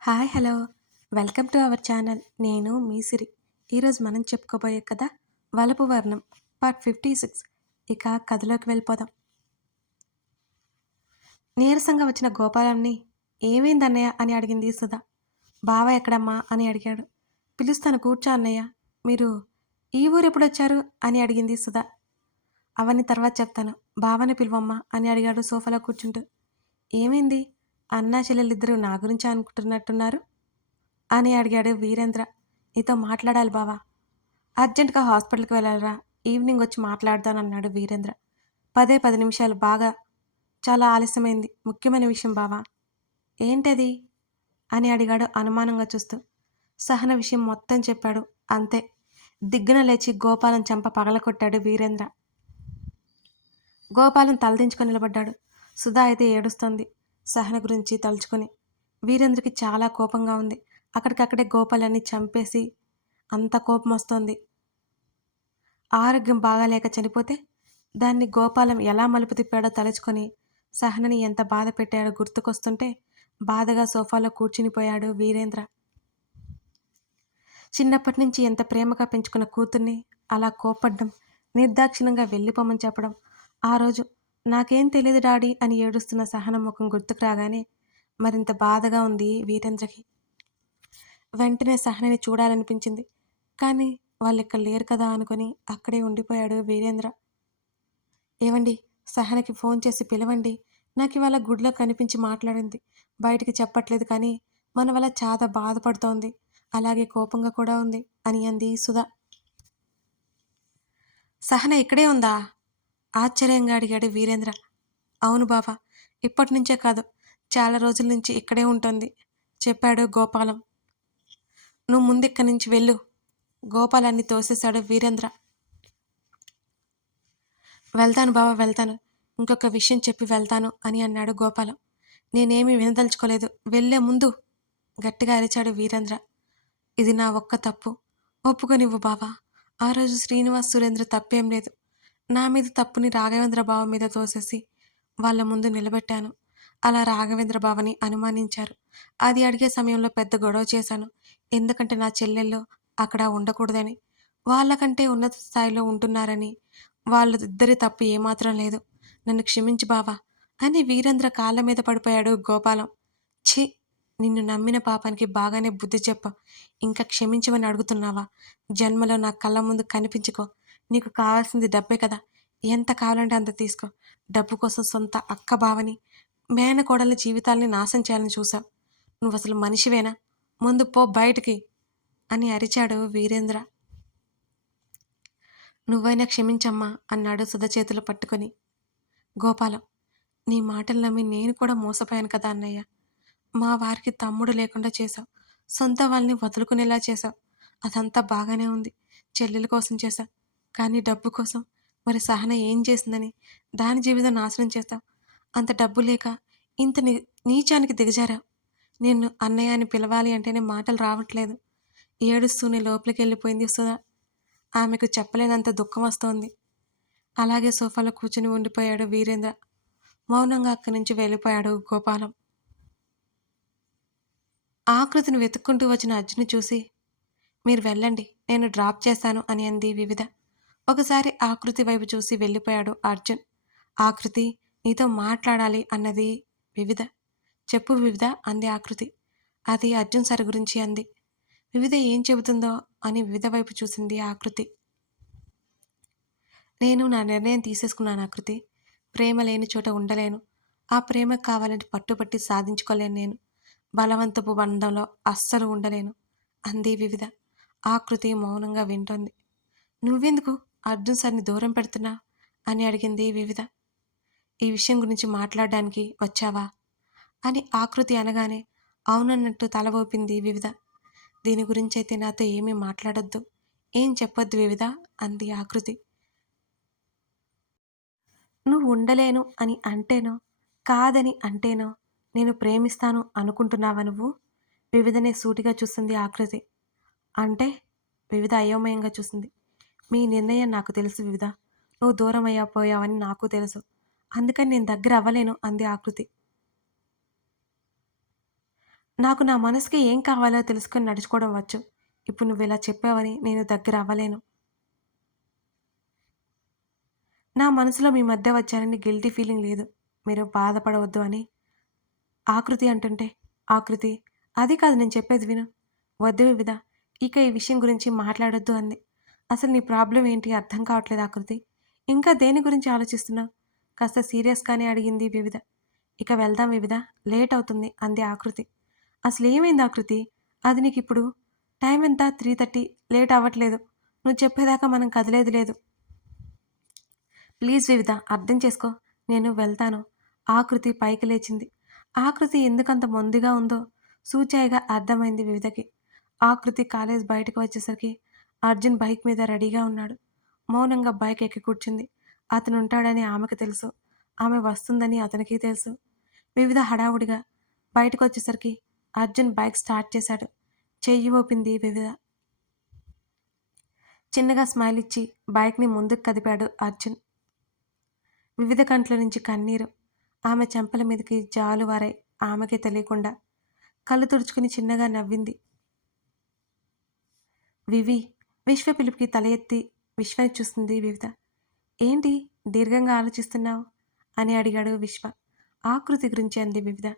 Hi hello. Welcome to our channel. నేను మీ సిరి. ఈరోజు మనం చెప్పుకోబోయే కథ వలపు వర్ణం పార్ట్ ఫిఫ్టీ సిక్స్. ఇక కథలోకి వెళ్ళిపోదాం. నీరసంగా వచ్చిన గోపాలంని ఏమైంది అన్నయ్య? అని అడిగింది సుధా. బావ ఎక్కడమ్మా? అని అడిగాడు. పిలుస్తాను కూర్చో అన్నయ్య. మీరు ఈ ఊరు ఎప్పుడు వచ్చారు? అని అడిగింది సుధా. అవన్నీ తర్వాత చెప్తాను. బావని పిలువమ్మా? అని అడిగాడు సోఫాలో కూర్చుంటూ. ఏమైంది? అన్నా చెల్లెలిద్దరూ నా గురించి అనుకుంటున్నట్టున్నారు? అని అడిగాడు వీరేంద్ర. నీతో మాట్లాడాలి బావా. అర్జెంటుగా హాస్పిటల్కి వెళ్ళాలరా. ఈవినింగ్ వచ్చి మాట్లాడతానన్నాడు వీరేంద్ర. పదే పది నిమిషాలు బాగా చాలా ఆలస్యమైంది. ముఖ్యమైన విషయం బావా. ఏంటది? అని అడిగాడు అనుమానంగా చూస్తూ. సహన విషయం మొత్తం చెప్పాడు. అంతే. దిగ్గున లేచి గోపాలం చెంప పగలకొట్టాడు వీరేంద్ర. గోపాలం తలదించుకొని నిలబడ్డాడు. సుధా అయితే ఏడుస్తోంది. సహన గురించి తలుచుకొని. వీరేంద్రకి చాలా కోపంగా ఉంది. అక్కడికక్కడే గోపాలాన్ని చంపేసి అంత కోపం వస్తోంది. ఆరోగ్యం బాగాలేక చనిపోతే దాన్ని గోపాలం ఎలా మలుపు తిప్పాడో తలుచుకొని సహనని ఎంత బాధ పెట్టాడో గుర్తుకొస్తుంటే బాధగా సోఫాలో కూర్చునిపోయాడు వీరేంద్ర. చిన్నప్పటి నుంచి ఎంత ప్రేమగా పెంచుకున్న కూతుర్ని అలా కోపడ్డం నిర్దాక్షిణంగా వెళ్ళిపోమని చెప్పడం ఆ రోజు నాకేం తెలియదు డాడీ అని ఏడుస్తున్న సహన ముఖం గుర్తుకు రాగానే మరింత బాధగా ఉంది వీరేంద్రకి వెంటనే సహనని చూడాలనిపించింది. కానీ వాళ్ళు ఇక్కడ లేరు కదా అనుకుని అక్కడే ఉండిపోయాడు వీరేంద్ర. ఏవండి సహనకి ఫోన్ చేసి పిలవండి. నాకు ఇవాళ గుడిలో కనిపించి మాట్లాడింది. బయటికి చెప్పట్లేదు కానీ మన వల్ల చాలా బాధపడుతోంది. అలాగే కోపంగా కూడా ఉంది అని అంది సుధా. సహన ఇక్కడే ఉందా? ఆశ్చర్యంగా అడిగాడు వీరేంద్ర. అవును బాబా ఇప్పటి నుంచే కాదు చాలా రోజుల నుంచి ఇక్కడే ఉంటుంది చెప్పాడు గోపాలం. నువ్వు ముందు ఇక్కడి నుంచి వెళ్ళు గోపాలాన్ని తోసేశాడు వీరేంద్ర. వెళ్తాను బాబా వెళ్తాను ఇంకొక విషయం చెప్పి వెళ్తాను అని అన్నాడు గోపాలం. నేనేమీ వినదలుచుకోలేదు వెళ్ళే ముందు గట్టిగా అరిచాడు వీరేంద్ర. ఇది నా ఒక్క తప్పు ఒప్పుకొనివ్వు బావా ఆ రోజు శ్రీనివాస్ సురేంద్ర తప్పేం లేదు. నా మీద తప్పుని రాఘవేంద్ర బావ మీద తోసేసి వాళ్ళ ముందు నిలబెట్టాను. అలా రాఘవేంద్ర బావని అనుమానించారు. అది అడిగే సమయంలో పెద్ద గొడవ చేశాను. ఎందుకంటే నా చెల్లెళ్ళు అక్కడ ఉండకూడదని వాళ్ళకంటే ఉన్నత స్థాయిలో ఉంటున్నారని వాళ్ళిద్దరి తప్పు ఏమాత్రం లేదు. నన్ను క్షమించు బావా అని వీరేంద్ర కాళ్ళ మీద పడిపోయాడు గోపాలం. ఛీ నిన్ను నమ్మిన పాపానికి బాగానే బుద్ధి చెప్ప. ఇంకా క్షమించమని అడుగుతున్నావా? జన్మలో నా కళ్ళ ముందు కనిపించుకో. నీకు కావాల్సింది డబ్బే కదా. ఎంత కావాలంటే అంత తీసుకో. డబ్బు కోసం సొంత అక్క బావని మేనకోడల జీవితాల్ని నాశనం చేయాలని చూసావు నువ్వు అసలు మనిషివేనా? ముందు పో బయటికి అని అరిచాడు వీరేంద్ర. నువ్వైనా క్షమించమ్మా అన్నాడు సుధ చేతులు పట్టుకొని. గోపాలం నీ మాటలు నమ్మి నేను కూడా మోసపోయాను కదా అన్నయ్య. మా వారికి తమ్ముడు లేకుండా చేశావు. సొంత వాళ్ళని వదులుకునేలా చేశావు. అదంతా బాగానే ఉంది. చెల్లెల కోసం చేశావు. కానీ డబ్బు కోసం మరి సహన ఏం చేసిందని దాని జీవితం నాశనం చేస్తావు. అంత డబ్బు లేక ఇంత ని నీచానికి దిగజారావు నిన్ను అన్నయ్య అని పిలవాలి అంటేనే మాటలు రావట్లేదు. ఏడుస్తూనే లోపలికి వెళ్ళిపోయింది సుధా. ఆమెకు చెప్పలేనంత దుఃఖం వస్తోంది. అలాగే సోఫాలో కూర్చుని ఉండిపోయాడు వీరేంద్ర. మౌనంగా అక్కడి నుంచి వెళ్ళిపోయాడు గోపాలం. ఆకృతిని వెతుక్కుంటూ వచ్చిన అర్జును చూసి మీరు వెళ్ళండి నేను డ్రాప్ చేస్తాను అని అంది వివిధ. ఒకసారి ఆకృతి వైపు చూసి వెళ్ళిపోయాడు అర్జున్. ఆకృతి నీతో మాట్లాడాలి అన్నది వివిధ. చెప్పు వివిధ అంది ఆకృతి అది అర్జున్ సార్ గురించి అంది. వివిధ ఏం చెబుతుందో అని వివిధ వైపు చూసింది ఆకృతి నేను నా నిర్ణయం తీసేసుకున్నాను ఆకృతి ప్రేమ లేని చోట ఉండలేను. ఆ ప్రేమ కావాలని పట్టుబట్టి సాధించుకోలేను నేను. బలవంతపు బంధంలో అస్సలు ఉండలేను అంది వివిధ. ఆకృతి మౌనంగా వింటోంది. నువ్వెందుకు? అర్జున్ సార్ని దూరం పెడుతున్నా? అని అడిగింది వివిధ. ఈ విషయం గురించి మాట్లాడడానికి వచ్చావా? అని ఆకృతి అనగానే అవునన్నట్టు తల ఊపింది వివిధ. దీని గురించి అయితే నాతో ఏమీ మాట్లాడొద్దు. ఏం చెప్పొద్దు వివిధ? అంది ఆకృతి. నువ్వు ఉండలేను అని అంటేనో? కాదని అంటేనో? నేను ప్రేమిస్తాను అనుకుంటున్నావా నువ్వు? వివిధనే సూటిగా చూస్తుంది ఆకృతి. అంటే? వివిధ అయోమయంగా చూసింది. మీ నిర్ణయం నాకు తెలుసు వివిధ. నువ్వు దూరం అయ్యాపోయావని నాకు తెలుసు. అందుకని నేను దగ్గర అవ్వలేను అంది ఆకృతి. నాకు నా మనసుకి ఏం కావాలో తెలుసుకొని నడుచుకోవడం వచ్చు. ఇప్పుడు నువ్వు ఇలా చెప్పావని నేను దగ్గర అవ్వలేను. నా మనసులో మీ మధ్య వచ్చానని గిల్టీ ఫీలింగ్ లేదు. మీరు బాధపడవద్దు అని ఆకృతి అంటుంటే ఆకృతి అది కాదు నేను చెప్పేది విను. వద్దు వివిధ ఇక ఈ విషయం గురించి మాట్లాడొద్దు అంది. అసలు నీ ప్రాబ్లం ఏంటి? అర్థం కావట్లేదు ఆకృతి? ఇంకా దేని గురించి ఆలోచిస్తున్నావు కాస్త సీరియస్గానే అడిగింది వివిధ. ఇక వెళ్దాం వివిధ. లేట్ అవుతుంది అంది ఆకృతి. అసలు ఏమైంది ఆకృతి? అది నీకు ఇప్పుడు? టైం ఎంత? Three thirty. లేట్ అవ్వట్లేదు. నువ్వు చెప్పేదాకా మనం కదిలేదు లేదు. ప్లీజ్ వివిధ అర్థం చేసుకో. నేను వెళ్తాను. ఆకృతి పైకి లేచింది. ఆకృతి ఎందుకంత మొందిగా ఉందో సూచాయిగా అర్థమైంది వివిధకి. ఆకృతి కాలేజ్ బయటకు వచ్చేసరికి అర్జున్ బైక్ మీద రెడీగా ఉన్నాడు. మౌనంగా బైక్ ఎక్కి కూర్చుంది. అతను ఉంటాడని ఆమెకు తెలుసు. ఆమె వస్తుందని అతనికి తెలుసు. వివిధ హడావుడిగా బయటకు వచ్చేసరికి అర్జున్ బైక్ స్టార్ట్ చేశాడు. చెయ్యి ఊపింది వివిధ. చిన్నగా స్మైల్ ఇచ్చి బైక్ని ముందుకు కదిపాడు అర్జున్. వివిధ కంట్ల నుంచి కన్నీరు. ఆమె చెంపల మీదకి జాలువారాయి ఆమెకే తెలియకుండా కళ్ళు తుడుచుకుని చిన్నగా నవ్వింది. వివి విశ్వ పిలుపుకి తల ఎత్తి విశ్వని చూస్తుంది వివిధ. ఏంటి దీర్ఘంగా ఆలోచిస్తున్నావు? అని అడిగాడు విశ్వ. ఆకృతి గురించి అంది వివిధ.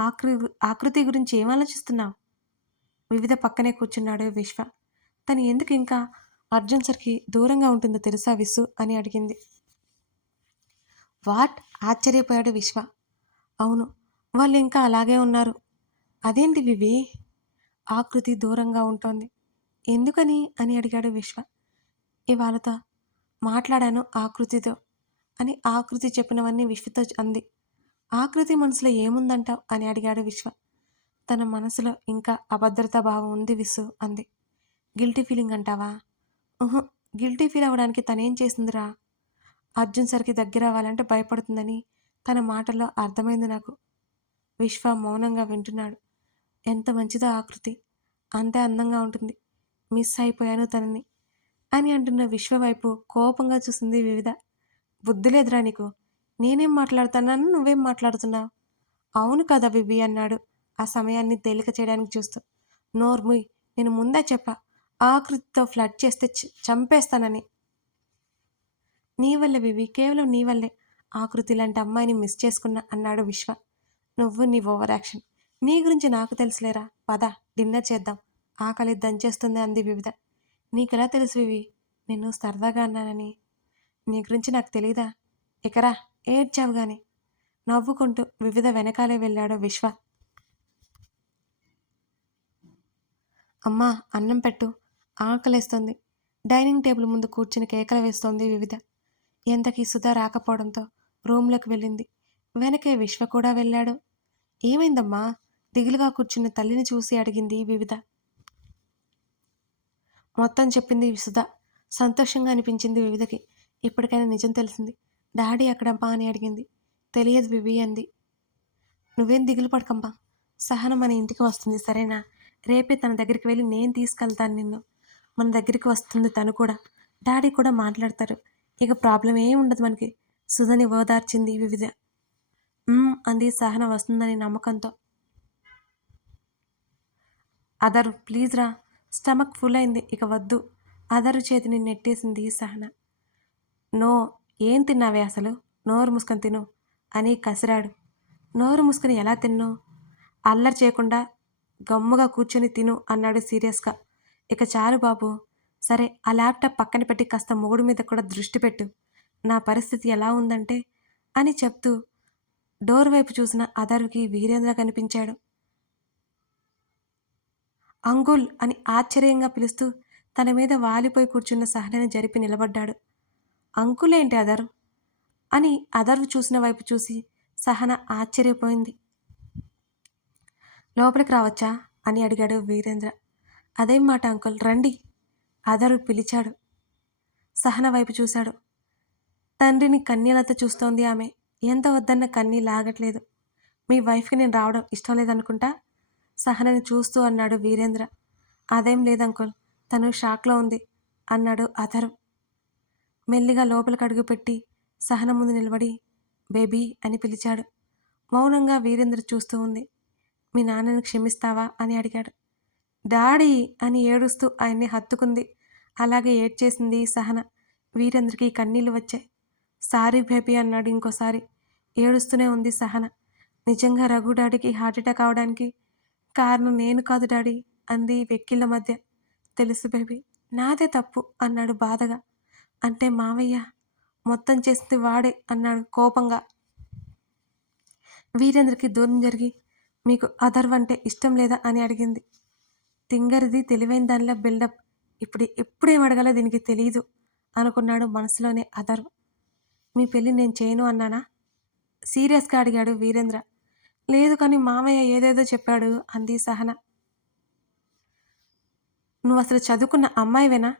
ఆకృ ఆకృతి గురించి ఏం ఆలోచిస్తున్నావు? వివిధ పక్కనే కూర్చున్నాడు విశ్వ. తను ఎందుకు ఇంకా అర్జున్ సర్కి దూరంగా ఉంటుందో తెలుసా విసు అని అడిగింది. వాట్? ఆశ్చర్యపోయాడు విశ్వ. అవును వాళ్ళు ఇంకా అలాగే ఉన్నారు. అదేంటి వివి? ఆకృతి దూరంగా ఉంటుంది. ఎందుకని అని అడిగాడు విశ్వ. ఇవాళతో మాట్లాడాను ఆకృతితో అని ఆకృతి చెప్పినవన్నీ విశ్వతో అంది. ఆకృతి మనసులో ఏముందంటావు అని అడిగాడు విశ్వ. తన మనసులో ఇంకా అభద్రతా భావం ఉంది విసు అంది. గిల్టీ ఫీలింగ్ అంటావా? ఊహు గిల్టీ ఫీల్ అవ్వడానికి తనేం చేసిందిరా? అర్జున్ సరికి దగ్గర అవ్వాలంటే భయపడుతుందని తన మాటల్లో అర్థమైంది నాకు. విశ్వ మౌనంగా వింటున్నాడు. ఎంత మంచిదో ఆకృతి. అంతే అందంగా ఉంటుంది. మిస్ అయిపోయాను తనని అని అంటున్న విశ్వ వైపు కోపంగా చూసింది వివిధ. బుద్ధి లేదురా నీకు. నేనేం మాట్లాడుతున్నాను నువ్వేం మాట్లాడుతున్నావు? అవును కదా వివి అన్నాడు ఆ సమయాన్ని తేలిక చేయడానికి చూస్తూ. నోర్ముయ్ నేను ముందే చెప్పా. ఆకృతితో ఫ్లడ్ చేస్తే చంపేస్తానని. నీ వల్లే వివి కేవలం నీ వల్లే. ఆకృతి లాంటి అమ్మాయిని మిస్ చేసుకున్నా అన్నాడు విశ్వ. నువ్వు నీ ఓవర్ యాక్షన్ నీ గురించి నాకు తెలుసులేరా? పద డిన్నర్ చేద్దాం. ఆకలి దంచేస్తుంది అంది వివిధ. నీకెలా తెలుసు వివి? నిన్ను సరదాగా అన్నానని. నీ గురించి నాకు తెలీదా? ఇకరా ఏడ్చావు గాని. నవ్వుకుంటూ వివిధ వెనకాలే వెళ్ళాడు విశ్వ. అమ్మా అన్నం పెట్టు. ఆకలేస్తుంది. డైనింగ్ టేబుల్ ముందు కూర్చుని కేకలు వేస్తోంది వివిధ. ఎంతకీ సుధా రాకపోవడంతో రూమ్లోకి వెళ్ళింది. వెనకే విశ్వ కూడా వెళ్ళాడు. ఏమైందమ్మా? దిగులుగా కూర్చున్న తల్లిని చూసి అడిగింది వివిధ. మొత్తం చెప్పింది సుధ సంతోషంగా అనిపించింది వివిధకి. ఇప్పటికైనా నిజం తెలిసింది. డాడీ ఎక్కడమ్మా అని అడిగింది. తెలియదు వివి అంది. నువ్వేం దిగులు పడకమ్మా సహన మన ఇంటికి వస్తుంది సరేనా? రేపే తన దగ్గరికి వెళ్ళి నేను తీసుకెళ్తాను నిన్ను. మన దగ్గరికి వస్తుంది తను కూడా. డాడీ కూడా మాట్లాడతారు. ఇక ప్రాబ్లం ఏం ఉండదు మనకి. సుధని ఓదార్చింది వివిధ. అంది సహన వస్తుందని నమ్మకంతో. అదరు ప్లీజ్ రా. స్టమక్ ఫుల్ అయింది ఇక వద్దు. అదరు చేతిని నెట్టేసింది సహన. నో ఏం తిన్నావే అసలు? నోరు ముసుకొని తిను అని కసిరాడు. నోరు ముసుకుని ఎలా తిన్నో? అల్లరి చేయకుండా గమ్ముగా కూర్చొని తిను అన్నాడు సీరియస్గా. ఇక చాలు బాబు. సరే ఆ ల్యాప్టాప్ పక్కన పెట్టి కాస్త మొగుడు మీద కూడా దృష్టి పెట్టు. నా పరిస్థితి ఎలా ఉందంటే అని చెప్తూ డోర్ వైపు చూసిన అదరుకి వీరేంద్ర కనిపించాడు. అంకుల్ అని ఆశ్చర్యంగా పిలుస్తూ తన మీద వాలిపోయి కూర్చున్న సహనని జరిపి నిలబడ్డాడు. అంకుల్ ఏంటి అదర్? అని అదర్వు చూసిన వైపు చూసి సహన ఆశ్చర్యపోయింది. లోపలికి రావచ్చా? అని అడిగాడు వీరేంద్ర. అదేం మాట అంకుల్? రండి. అదరు పిలిచాడు. సహన వైపు చూశాడు. తండ్రిని కన్నీళ్ళతో చూస్తోంది ఆమె. ఎంత వద్దన్న కన్నీ లాగట్లేదు. మీ వైఫ్కి నేను రావడం ఇష్టం లేదనుకుంటా? సహనని చూస్తూ అన్నాడు వీరేంద్ర. అదేం లేదంకుల్ తను షాక్లో ఉంది అన్నాడు అధరు. మెల్లిగా లోపలికి అడుగుపెట్టి సహన ముందు నిలబడి బేబీ అని పిలిచాడు. మౌనంగా వీరేంద్ర చూస్తూ ఉంది. మీ నాన్నని క్షమిస్తావా? అని అడిగాడు. డాడీ అని ఏడుస్తూ ఆయన్ని హత్తుకుంది. అలాగే ఏడ్చేసింది సహన. వీరేంద్రకి కన్నీళ్ళు వచ్చాయి. సారీ బేబీ అన్నాడు ఇంకోసారి. ఏడుస్తూనే ఉంది సహన. నిజంగా రఘు డాడీకి హార్ట్అటాక్ అవడానికి కారణం నేను కాదు డాడీ అంది వెక్కిళ్ళ మధ్య. తెలుసు బేబీ నాదే తప్పు అన్నాడు బాధగా. అంటే మావయ్య మొత్తం చేసింది వాడే అన్నాడు కోపంగా. వీరేంద్రకి దూరం జరిగి మీకు అధర్వ్ అంటే ఇష్టం లేదా అని అడిగింది. తింగరిది తెలివైన దానిలో బిల్డప్ ఇప్పుడు ఎప్పుడేం అడగాలో దీనికి తెలియదు అనుకున్నాడు మనసులోనే అధర్వ్. మీ పెళ్ళి నేను చేయను అన్నానా? సీరియస్గా అడిగాడు వీరేంద్ర. లేదు కానీ మామయ్య ఏదేదో చెప్పాడు అంది సహన. నువ్వు అసలు చదువుకున్న అమ్మాయివేనా?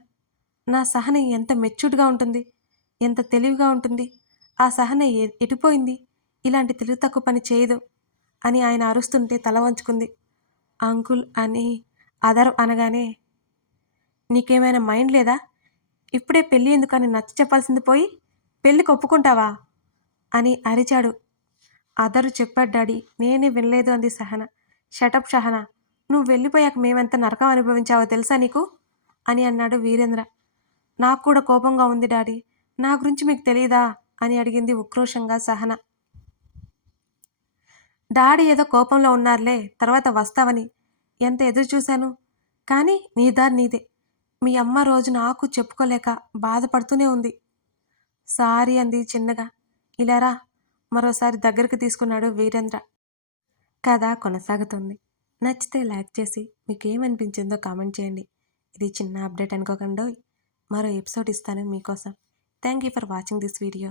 నా సహన ఎంత మెచ్యూర్డ్గా ఉంటుంది ఎంత తెలివిగా ఉంటుంది. ఆ సహన ఎ- ఎటుపోయింది? ఇలాంటి తెలివి తక్కువ పని చేయదు అని ఆయన అరుస్తుంటే తల వంచుకుంది. అంకుల్ అని అదర్ అనగానే నీకేమైనా మైండ్ లేదా? ఇప్పుడే పెళ్ళి ఎందుకని నచ్చ చెప్పాల్సింది పోయి పెళ్ళికి ఒప్పుకుంటావా? అని అరిచాడు అదరు చెప్పాడు డాడీ. నేనే వినలేదు అంది సహన. షటప్ షహన నువ్వు వెళ్ళిపోయాక మేమెంత నరకం అనుభవించావో తెలుసా నీకు? అని అన్నాడు వీరేంద్ర. నాకు కూడా కోపంగా ఉంది డాడీ. నా గురించి మీకు తెలియదా అని అడిగింది ఉక్రోషంగా సహన. డాడీ ఏదో కోపంలో ఉన్నారులే. తర్వాత వస్తావని. ఎంత ఎదురు చూశాను. కానీ నీ దారి నీదే. మీ అమ్మ రోజు నాకు చెప్పుకోలేక బాధపడుతూనే ఉంది. సారీ అంది చిన్నగా. ఇలారా మరోసారి దగ్గరికి తీసుకున్నాడు వీరేంద్ర. కథ కొనసాగుతుంది. నచ్చితే లైక్ చేసి మీకు ఏమనిపించిందో కామెంట్ చేయండి. ఇది చిన్న అప్డేట్ అనుకోకండి. మరో ఎపిసోడ్ ఇస్తాను మీకోసం. Thank you for watching this video.